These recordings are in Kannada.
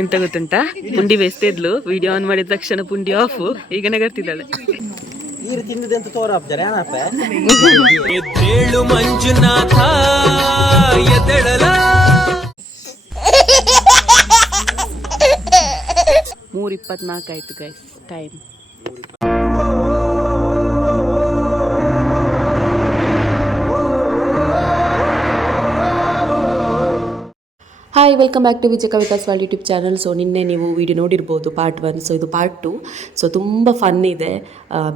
ಎಂತ ಗೊತ್ತುಂಟಾ? ಪುಂಡಿ ಬೇಸ್ತಿದ್ಲು ವಿಡಿಯೋ ಆನ್ ಮಾಡಿದ ತಕ್ಷಣ ಪುಂಡಿ ಆಫ್ ಈಗ ನಗರ್ತಿದ್ದಾಳೆ. ನೀರು ಎದ್ದೇಳು ಮಂಜುನಾಥ ಎದ್ದೇಳಲ? ಮೂರ್ ಇಪ್ಪತ್ನಾಲ್ಕು ಆಯ್ತು guys time hi welcome back to Vijaya Kavitha's world YouTube channel so ನಿನ್ನೆ ನೀವು ವಿಡಿಯೋ ನೋಡಿರ್ಬೋದು ಪಾರ್ಟ್ ಒನ್ ಸೊ ಇದು ಪಾರ್ಟ್ ಟು ಸೊ ತುಂಬ ಫನ್ ಇದೆ.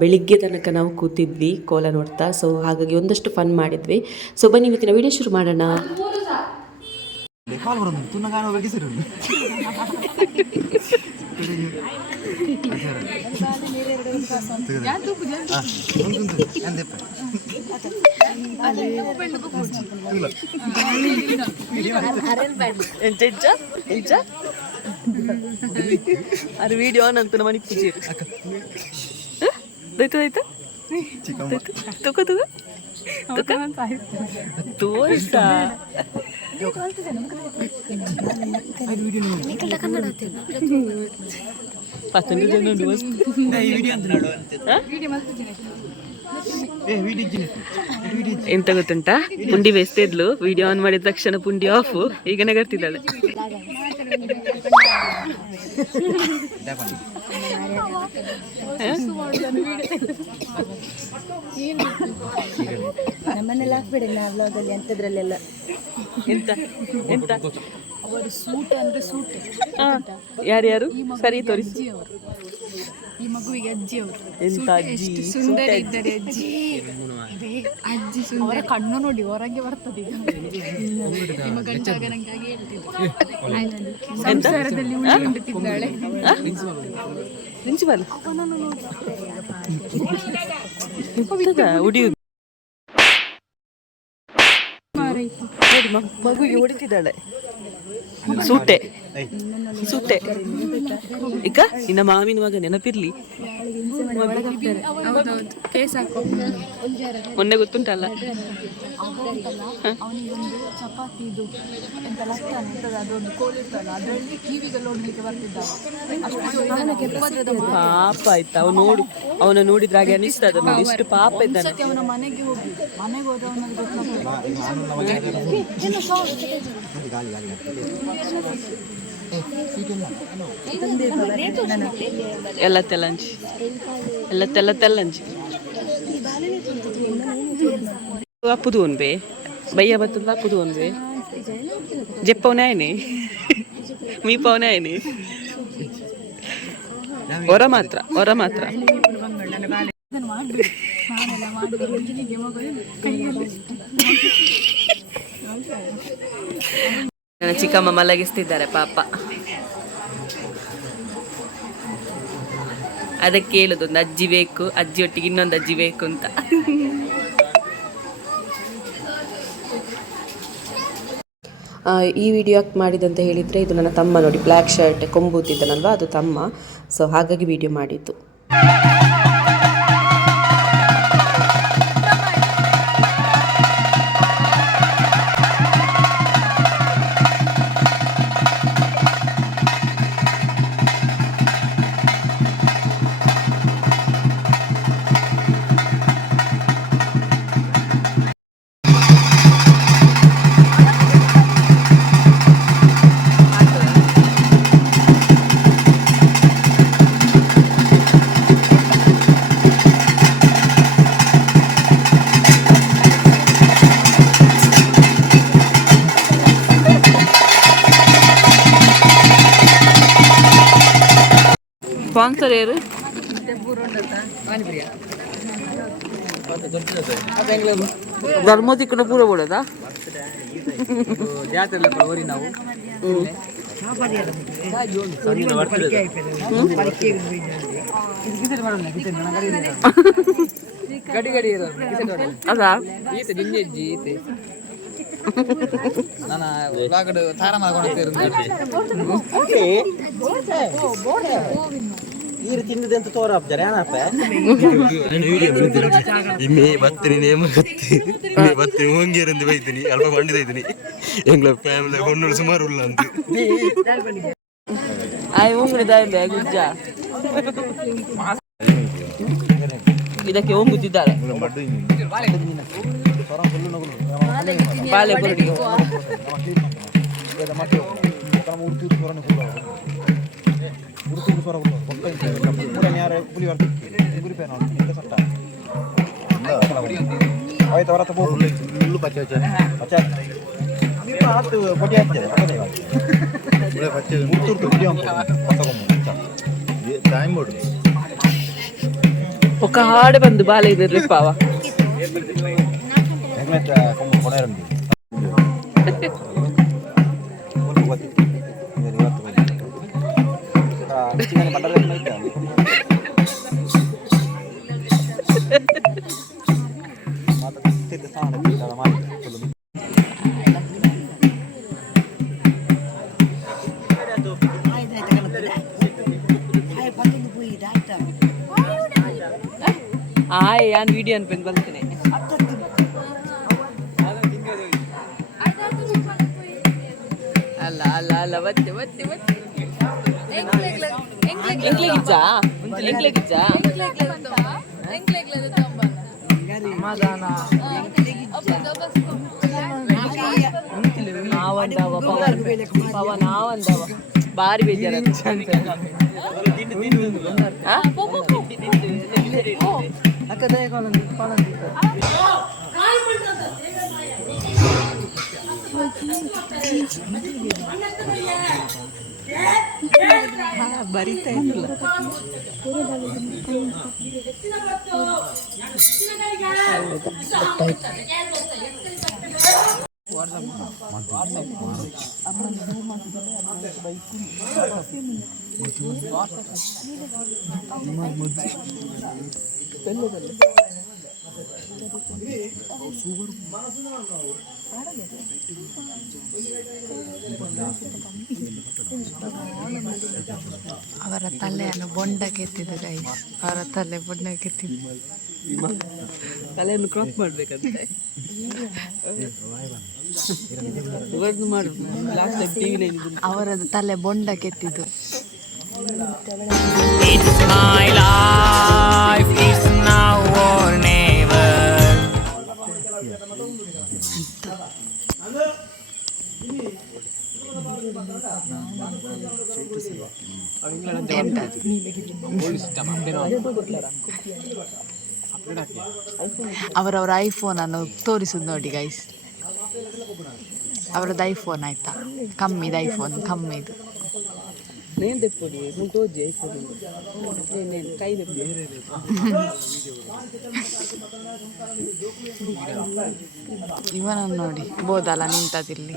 ಬೆಳಿಗ್ಗೆ ತನಕ ನಾವು ಕೂತಿದ್ವಿ ಕೋಲ ನೋಡ್ತಾ. ಸೊ ಹಾಗಾಗಿ ಒಂದಷ್ಟು ಫನ್ ಮಾಡಿದ್ವಿ. ಸೊ ಬನ್ನಿ ಇವತ್ತಿನ ವಿಡಿಯೋ ಶುರು ಮಾಡೋಣ. ಕಾಲ್ ಬರೋದು ತುನ್ನಗಾನ ಬೆಗಿಸಿರು ಎಂಚ ಎಂಚ ಎಂಚ ಅದು ವಿಡಿಯೋ ಆನ್ ಅಂತ ಮನಿ ಪೂಜೆ ದೈತು ದೈತು ತುಕ ತುಕ ತುಕ ತೋರಿಸ ಪತ್ತೊಂದು ಜನ ಉಂಟು ಮಸ್ತ್. ಈ ವಿಡಿಯೋ ಅಂತ ನೋಡು ಏ ವಿಡಿಯೋ ಇಜ್ಜಿನ ಎಂತ ಗೊತ್ತುಂಟಾ? ಪುಂಡಿ ಬೇಸ್ತಿದ್ಲು ವಿಡಿಯೋ ಆನ್ ಮಾಡಿದ ತಕ್ಷಣ ಪುಂಡಿ ಆಫ್ ಈಗ ನಗರ್ತಿದ್ದಾಳೆ. ನಮ್ಮನ್ನೆಲ್ಲ ಹಾಕ್ಬೇಡಿ ನಾ ವ್ಲಾಗಲ್ಲಿ ಅಂಥದ್ರಲ್ಲೆಲ್ಲ. ಎಂತ? ಎಂತ? ಅವರು ಸೂಟ್ ಅಂದ್ರೆ ಸೂಟ್. ಯಾರು ಯಾರ್ಯಾರು? ಸರಿ ತೋರಿಸಿ. ಮಗುವಿಗೆ ಅಜ್ಜಿ ಅವರು. ಸುಂದರ ಇದ್ದಾರೆ ಅಜ್ಜಿ. ಅಜ್ಜಿ ಸುಂದರ. ಕಣ್ಣು ನೋಡಿ ಹೊರಗೆ ಬರ್ತದೆ ಈಗ. ನಿಮ್ಮ ಗಂಟಾಗ ನಂಗೆ ಹಾಗೆ ಹೇಳ್ತಿದ್ದೆ. ಸಂಸಾರದಲ್ಲಿ ಉಳಿ ಉಂಡುತ್ತಿದ್ದಾಳೆ ಪ್ರಿನ್ಸಿಪಾಲ್ ಉಡಿಯುದು? ನೋಡಿ ಮ- ಮಗುಗೆ ಹೊಡಿತಿದ್ದಾಳೆ. ಸೂಟೆ ಸೂಟೆ ಈಗ ನಿನ್ನ ಮಾವಿನ ಮಗ ನೆನಪಿರ್ಲಿ ಮೊನ್ನೆ ಗೊತ್ತುಂಟಲ್ಲ ಅವನಿಗೊಂದು ಚಪಾತಿ ಇದು ಎಂತ ಲಟ್ಟ ಅಂತದ ಅದೊಂದು ಕೋಲ್ ಇರ್ತಲ್ಲ ಅದರಲ್ಲಿ ಕಿವಿಗೆಲ್ಲ ಹೊಡ್ಲಿಕ್ಕೆ ಬರ್ತಿದ್ದ ಅಷ್ಟು ಪಾಪ ಆಯ್ತಾ ಅವನು ನೋಡು ಅವನ ನೋಡಿದ್ರೆ ಹಾಗೆ ಅನಿಸ್ತದ ನೋಡಿ ಇಷ್ಟು ಪಾಪ ಇದ್ದಾನೆ ಅವನ ಮನೆಗೆ ಹೋಗಿ ಮನೆಗೆ ಎಲ್ಲ ತೆಲಂಜಿ. ಎಲ್ಲ ತೆಲ್ಲ ತೆಲ್ಲಂಜಿ ಅಪ್ಪುದು ಒಂದೇ ಬೈಯ ಬತ್ತದ ಅಪ್ಪುದು ಒನ್ಬೆ ಜೆಪ್ಪವನೇ ಮೀ ಪವನೇ ಆಯ್ನೆ. ಹೊರ ಮಾತ್ರ ಹೊರ ಮಾತ್ರ. ನನ್ನ ಚಿಕ್ಕಮ್ಮ ಮಲಗಿಸ್ತಿದ್ದಾರೆ, ಪಾಪ. ಅದಕ್ಕೆ ಹೇಳುದು, ಒಂದು ಅಜ್ಜಿ ಬೇಕು ಅಜ್ಜಿ ಒಟ್ಟಿಗೆ ಇನ್ನೊಂದು ಅಜ್ಜಿ ಬೇಕು ಅಂತ. ಈ ವಿಡಿಯೋ ಮಾಡಿದಂತ ಹೇಳಿದರೆ ಇದು ನನ್ನ ತಮ್ಮ ನೋಡಿ ಬ್ಲ್ಯಾಕ್ ಶರ್ಟ್ ಕೊಂಬೂತಿದ್ದನಲ್ವಾ ಅದು ತಮ್ಮ. ಸೊ ಹಾಗಾಗಿ ವಿಡಿಯೋ ಮಾಡಿದ್ದು. ಸ್ಪಾನ್ಸರ್ ಯಾರು ಧರ್ಮೋದಿಕ್ಕನ ಪೂರ ಬೋಡದಾ ಜಾತ್ರೆ ಬರೋರಿ ನಾವು ಗಡಿ ಗಡಿ ಇರೋದು ಅದಾ ಈತೆ ಜಿಂಜಿ ಅಜ್ಜಿ ಈತೆ ನಾನು ಉಳ್ಳಾಗಡ್ಡೆ ತಾರ ಮಾಡ್ಕೊಂಡು ನೀರು ತಿನ್ನದಂತ ತೋರಪ್ತಾರೆ ಏನಪ್ಪ ಇಮ್ಮೆ ಬತ್ತೀನಿ ನೇಮ ಕತ್ತಿ ಬತ್ತೀನಿ ಹೋಂಗೇರಂದು ಬೈತೀನಿ ಅಲ್ಪ ಪಂಡಿತ ಇದ್ದೀನಿ ಎಂಗ್ಲ ಫ್ಯಾಮಿಲಿ ಹೊನ್ನೂರು ಸುಮಾರು ಉಲ್ಲ ಅಂತ ಆಯ್ ಉಂಗುರಿದ ಗುಜ್ಜ ಇದಕ್ಕೆ ಹೋಗುತ್ತಿದ್ದಾರೆ ಬಾಳೆ ಬುರುಡಿ ಆಯ್ತು ಅವರ ಹತ್ರ புலிவர் குறிப்பேன் இந்த சட்டை அவை தவிர தப்பு உள்ளு பச்சை வச்சு பச்சை ஆத்து பொட்டி ஆச்சு ഇവിടെ പച്ച മുത്തൂർത്ത് കുടിയാൻ പോകും ടൈം കൊടുക്കും ఒక హాడ బందు బాగాలేదు రిపావా చికెన్ పండుగ ಯಾನ್ ವಿಡಿಯೋ ಅನ್ಪೇನ್ ಬಲ್ತೇನೆ ಅಲ್ಲ ಅಲ್ಲ ಅಲ್ಲ ಮತ್ತೆ ಮತ್ತೆ ಮತ್ತೆ ಎಂಕ್ಲೆ ಗಿಜ್ಜ ಎಂಕ್ಲೆ ಗಿಜ್ಜ ನಾವಂದವ ಪವ ಪವ ನಾವಂದವ ಬಾರಿ ಬೇಜಾರ ಬರಿತಾ ಇಲ್ಲ ಅವರ ತಲೆಯನ್ನು ಬೊಂಡ ಕೆತ್ತಿದ ಗೈಸ್ ಅವರ ತಲೆ ಬೊಂಡ ಕೆತ್ತಿದ್ದು ತಲೆಯನ್ನು ಕ್ರಾಪ್ ಮಾಡ್ಬೇಕಂತೆ. ಅವರದ್ದು ತಲೆ ಬೊಂಡ ಕೆತ್ತಿದ್ದು. It's my life, ಅವರವರ ಐಫೋನ್ ಅನ್ನು ತೋರಿಸುದು ನೋಡಿ ಗೈಸ್ ಅವರದ್ದು ಐಫೋನ್ ಆಯ್ತಾ? ಕಮ್ಮಿದು ಐಫೋನ್ ಕಮ್ಮಿದು. ಇವನನ್ನು ನೋಡಿ, ಬೋದಲ್ಲ ನಿಂತದಿಲ್ಲಿ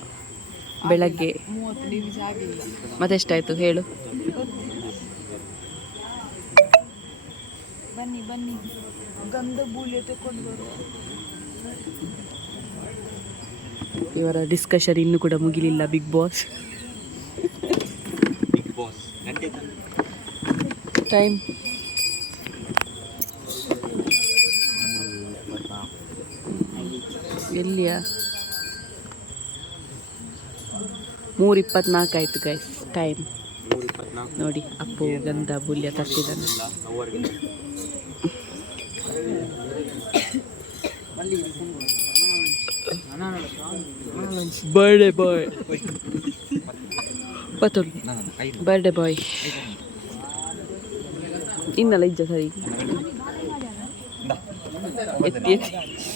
ಬೆಳಗ್ಗೆ. ಮತ್ತೆಷ್ಟಾಯ್ತು ಹೇಳು. ಬನ್ನಿ ಬನ್ನಿ. ಗಂಧ ಇವರ ಡಿಸ್ಕಷನ್ ಇನ್ನೂ ಕೂಡ ಮುಗಿಲಿಲ್ಲ ಬಿಗ್ ಬಾಸ್ ಟೈಮ್ ಎಲ್ಲಿಯ? ಮೂರು ಇಪ್ಪತ್ನಾಲ್ಕು ಆಯ್ತು ಗೈಸ್ ಟೈಮ್ ನೋಡಿ ಅಪ್ಪು ಗಂಧ ಬುಲ್ಯ ತರ್ತಿದ್ದಾನೆ ಬರ್ಡೇ ಬಾಯ್ ಬತ್ತೋಳಿ ಬರ್ಡೇ ಬಾಯ್ ಇನ್ನಲ್ಲ ಇಜ್ಜ ಸರಿ ಎತ್ತಿ ಎತ್ತಿ ಆರೋಗ್ಯ ಬಾಯಲ್ಲಿ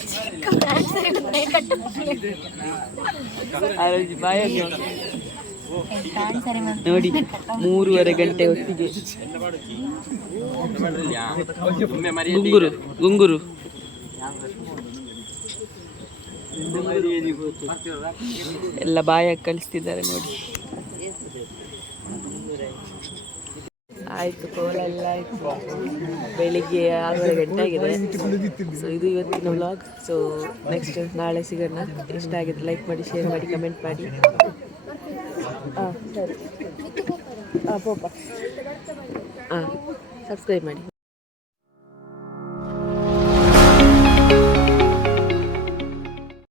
ನೋಡಿ ಮೂರುವರೆ ಗಂಟೆ ಹೊತ್ತಿಗೆ. ಗುಂಗುರು ಗುಂಗುರು. ಎಲ್ಲ ಬಾಯಾಗಿ ಕಳಿಸ್ತಿದ್ದಾರೆ ನೋಡಿ. ಆಯಿತು ಕೋಲೆಲ್ಲ ಆಯಿತು. ಬೆಳಿಗ್ಗೆ ಆರೂವರೆ ಗಂಟೆ ಆಗಿದೆ. ಸೊ ಇದು ಇವತ್ತಿನ ವ್ಲಾಗ್ ಸೊ ನೆಕ್ಸ್ಟ್ ನಾಳೆ ಸಿಗೋಣ. ಇಷ್ಟ ಆಗಿದೆ ಲೈಕ್ ಮಾಡಿ ಶೇರ್ ಮಾಡಿ ಕಮೆಂಟ್ ಮಾಡಿ. ಹಾಂ ಸರಿ. ಹಾಂ ಪೋಪ. ಹಾಂ ಸಬ್ಸ್ಕ್ರೈಬ್ ಮಾಡಿ.